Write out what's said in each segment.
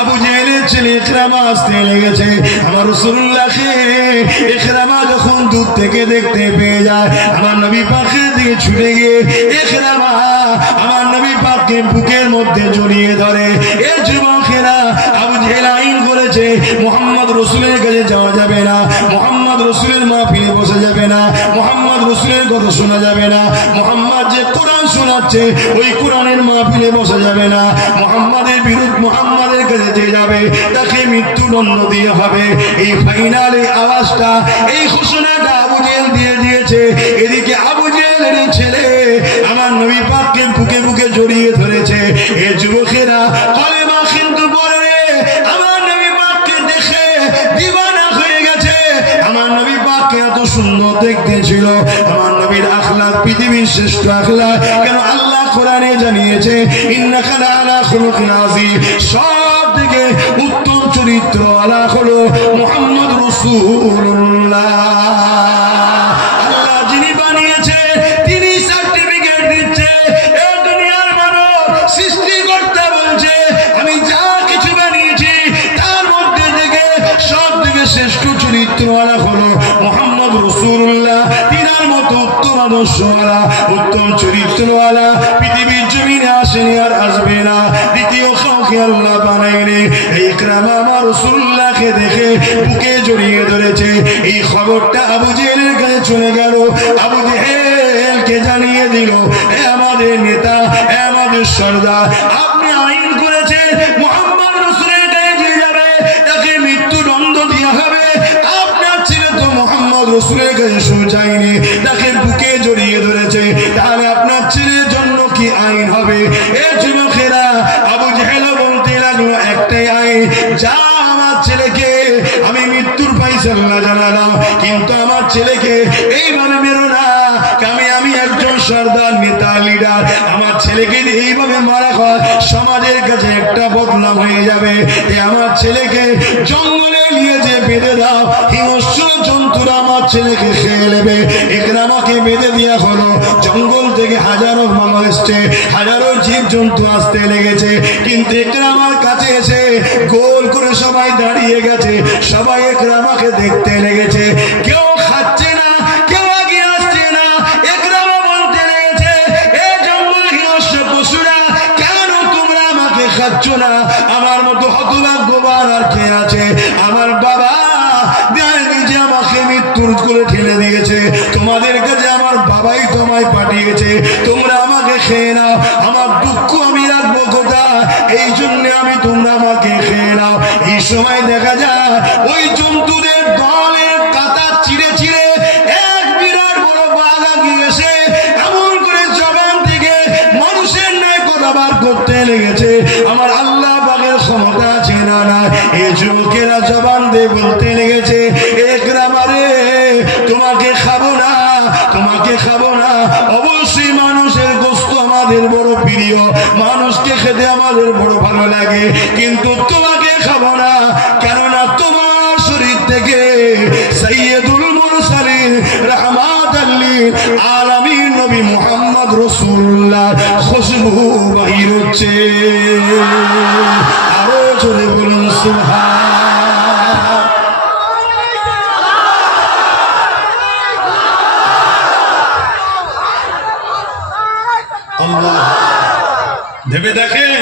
আবু জেহেলের ছেলে ইকরামা আসতে লেগেছে। আমার রসুল্লাহকে ইকরামা যখন দূর থেকে দেখতে পেয়ে যায়, আমার নবী পাখের দিকে ছুটে গিয়ে ইকরামা আমার নবী পাককে বুকের মধ্যে জড়িয়ে ধরে। এ যুবকেরা আবু জেহেল আইন করেছে, মোহাম্মদ রসুলের কাছে যাওয়া যাবে না, মোহাম্মদ রসুলের মা ফিরে বসে যাবে না, মোহাম্মদ রসুলের কথা শোনা যাবে না, মোহাম্মদ যে কোরআন শোনাচ্ছে, ওই কোরআনের মাহফিলে বসা যাবে না। মোহাম্মদের বিরুদ্ধ মোহাম্মদের কাছে যে যাবে, তাকে মৃত্যুদণ্ড দিয়ে হবে। এই ফাইনাল এই আওয়াজটা, এই ঘোষণাটা আবু জেল দিয়ে দিয়েছে। এদিকে আবু জেলের সুন্দর দেখতে ছিল আমার নবীর আখলাক পৃথিবীর শ্রেষ্ঠ আখলাক কেন আল্লাহ কোরআনে জানিয়েছে সব থেকে উত্তম চরিত্র আলা হলো মুহাম্মদ রাসূলুল্লাহ। চরিত্রওয়ালা হলো মোহাম্মদ রসুল্লাহ, তিনার মতো উত্তম আদর্শওয়ালা, উত্তম চরিত্রওয়ালা, পৃথিবীর জমিনে আসেনি আর আসবে না। দ্বিতীয় কাউকে আল্লাহ বানাইনি এই ক্রাম আমার রসুল্লাহকে দেখে বুকে জড়িয়ে ধরেছে। এই খবরটা আবু জেহেলের কাছে চলে গেল। আবু জেহেলকে জানিয়ে দিল, এ আমাদের নেতা, এ আমাদের সর্দার, আপনি তাকে বুকে জড়িয়ে ধরেছে। তাহলে আপনার ছেলের জন্য কি আইন হবে? এ যুবকেরা, আবু বলতে লাগল, একটাই আইন, যা আমার ছেলেকে আমি মৃত্যুর পাইসাল্লা জানালাম, কিন্তু আমার ছেলেকে এইভাবে মেরো সর্দার নেতা লিডার আমার ছেলেকে এইভাবে মারা হয়, সমাজের কাছে একটা বদনাম হয়ে যাবে। আমার ছেলেকে জঙ্গলে নিয়ে যে বেঁধে দাও, হিংস্র জন্তুরা আমার ছেলেকে খেয়ে নেবে। বেঁধে দেওয়া হলো। জঙ্গল থেকে হাজারো মানুষ এসছে, হাজারো জীব জন্তু আসতে লেগেছে। কিন্তু কাছে এসে গোল করে সবাই দাঁড়িয়ে গেছে। সবাই এখানে আমাকে দেখতে লেগেছে। আছে। আমার বাবা নিজে আমাকে মৃত্যুর করে ঠেলে দিয়েছে। তোমাদের কাছে আমার বাবাই তোমায় পাঠিয়েছে, তোমরা আমাকে খেয়ে নাও। আমার দুঃখ আমি রাখব কোথা এই জন্য আমি তোমরা আমাকে খেয়ে নাও। এই সময় দেখা যায়, ওই জন্তুদের দলের কাতা চিড়ে চিড়ে এক বিরাট বড় বাঘা গিয়েছে এমন করে জবান থেকে মানুষের ন্যায় কথা বার করতে লেগেছে। আমার আল্লাহ যুবকেরা জবান দিয়ে বলতে লেগেছে এক রামারে তোমাকে খাব না, তোমাকে খাব না। অবশ্যই মানুষের গোস্ত আমাদের বড় প্রিয়, মানুষকে খেতে আমাদের বড় ভালো লাগে, কিন্তু তোমাকে খাব না। কেননা তোমার শরীর থেকে সৈয়দুল মুরসালিন রহমাত আলামিন নবী মুহাম্মদ রাসূলুল্লাহ খুশবু বাহির হচ্ছে। আরও জোরে বলুন। ভেবে দেখেন,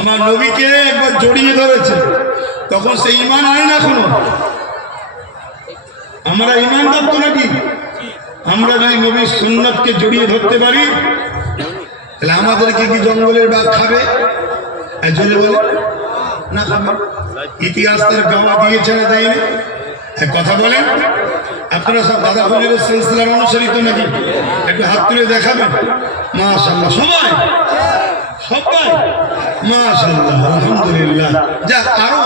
আমার নবীকে একবার জড়িয়ে ধরেছে। তখন সে ইমান হয় না কোনো আমরা ইমান ধরতো নাকি? আমরা যদি নবীর সুন্নতকে জড়িয়ে ধরতে পারি, তাহলে আমাদেরকে কি জঙ্গলের বাঘ খাবে? জন্য বলে ইতিহাস তার গাওয়া দিয়েছে না এক কথা বলেন। আপনারা সব দাদা হুজুরের সিলসিলার অনুসারিত নাকি? একটু হাত তুলে দেখাবেন। মাশাল্লাহ সবাই। সবাই।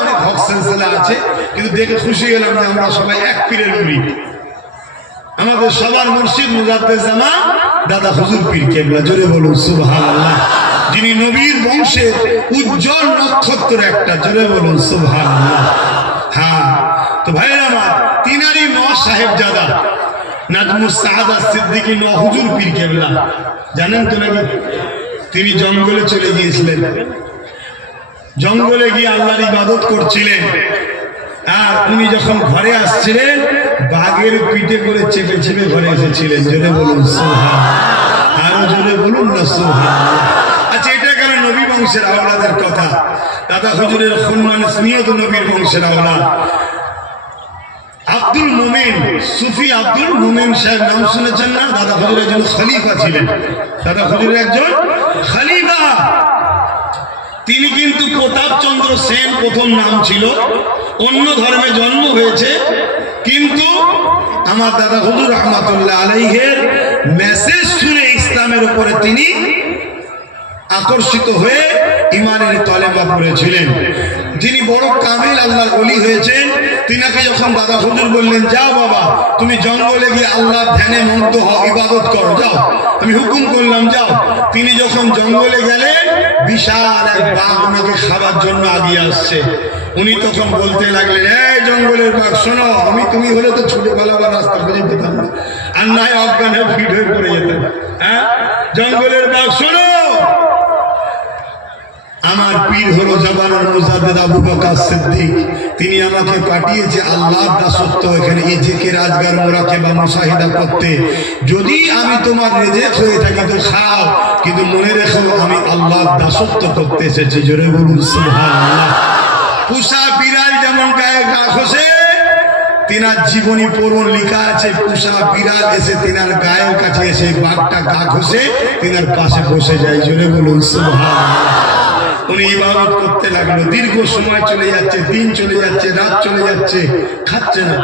অনেক সিলসিলা আছে, কিন্তু খুশি আমরা সবাই এক পীরের আমাদের সবার মুর্শিদ মুজাদ্দেদ জামা দাদা হুজুর পীর, কেবলা জোরে বলুন, সুবহানাল্লাহ। যিনি নবীর বংশের উজ্জ্বল নক্ষত্র একটা, জোরে বলুন, সুবহানাল্লাহ। হ্যাঁ তো ভাইয়ের আমার তিনারি ন সাহেব জাদা নাজমুস সাহাদা সিদ্দিকী ন হুজুর পীর কেবলা। জানেন তো নাকি তিনি জঙ্গলে চলে গিয়েছিলেন। জঙ্গলে গিয়ে আল্লাহর ইবাদত করছিলেন। আর উনি যখন ঘরে আসছিলেন, বাঘের পিঠে করে চেপে চেপে ঘরে এসেছিলেন। জোরে বলুন সোহা আরও জোরে বলুন না সোহা আচ্ছা এটা গেল নবী বংশের আওলাদের কথা। দাদা হুজুরের সম্মান স্নেহত নবীর বংশের আওলাদ আব্দুল মোমেন, সুফি আব্দুল মোমেন সাহেব নাম শুনেছেন না? দাদা হুজুর একজন খলিফা ছিলেন। দাদা হুজুর একজন খলিফা। তিনি কিন্তু প্রতাপচন্দ্র সেন প্রথম নাম ছিল। অন্য ধর্মে জন্ম হয়েছে। কিন্তু আমার দাদা হুজুর রহমাতুল্লাহ আলাইহের মেসেজ শুনে ইসলামের উপরে তিনি আকর্ষিত হয়ে ইমানের তলেবা পড়েছিলেন। যিনি বড় কামিল আল্লাহর অলি হয়েছেন, তিনাকে যখন দাদা হুজুর বললেন যাও বাবা, তুমি জঙ্গলে গিয়ে আল্লাহর ধ্যানে মন্দ হও, ইবাদত করো, যাও। আমি হুকুম করলাম, যাও। তিনি যখন জঙ্গলে গেলেন, বিশাল এক বাঘ ওনাকে খাবার জন্য আগিয়ে আসছে। উনি তখন বলতে লাগলেন, এই জঙ্গলের বাঘ, শোনো, আমি তুমি হলে তো ছুটে পালাবার রাস্তা খুঁজে পেতাম না। আর নয় অজ্ঞানে ফিট হয়ে পড়ে যেতাম হ্যাঁ? জঙ্গলের বাঘ, শোনো! পীর হলো জাবানুল মুজাদ্দিদ আবু বকর সিদ্দিক। তিনি আমাকে পাঠিয়েছে আল্লাহর দাসত্ব, এখানে ইজেকে রাজগার মোরাকে বা মুসাহিদা করতে। যদি আমি তোমার রেজেক হয়ে থাকি তো খাও, কিন্তু মনে রেখো আমি আল্লাহর দাসত্ব করতে এসেছি। জোরে বলুন, সুবহানাল্লাহ। পুষা বিড়াল যেমন গায়ে গা খসে তিনার জীবনী পূরণ লেখা আছে, পুষা বিড়াল এসে তিনার গায়ের কাছে এসে বাঘটা গা ঘষে তিনার পাশে বসে যায়। জোরে বলুন, সুবহানাল্লাহ। উনি ইবাদত করতে লাগল। দীর্ঘ সময় চলে যাচ্ছে, দিন চলে যাচ্ছে, রাত চলে যাচ্ছে, খাচ্ছে না।